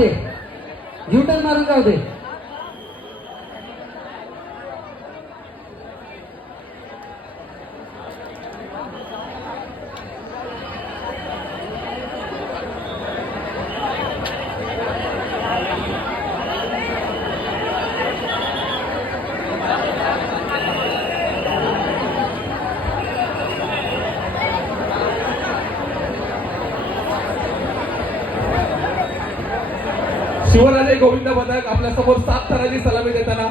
दे. U-turn मारून जाऊ दे. शिवराजे गोविंद बदक आपल्यासमोर सात थराची सलामी देताना.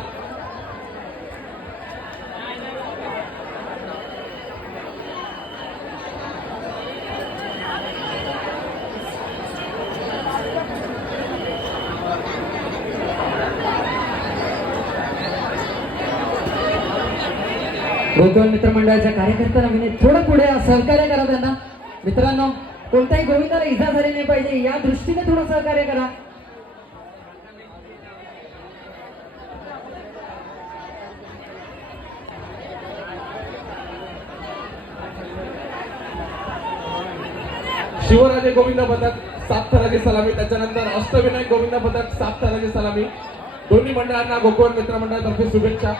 गोविंद मित्रमंडळाच्या कार्यकर्त्यांना विनंती थोडं पुढे सहकार्य करा त्यांना. मित्रांनो कोणत्याही गोविंदाला इजा झाली नाही पाहिजे या दृष्टीने थोडं सहकार्य करा. शिवराजे गोविंद पथक सात थराची सलामी त्याच्यानंतर अष्टविनायक गोविंद पथक सात थराची सलामी. दोन्ही मंडळांना गोकुळ मित्र मंडळातर्फे शुभेच्छा.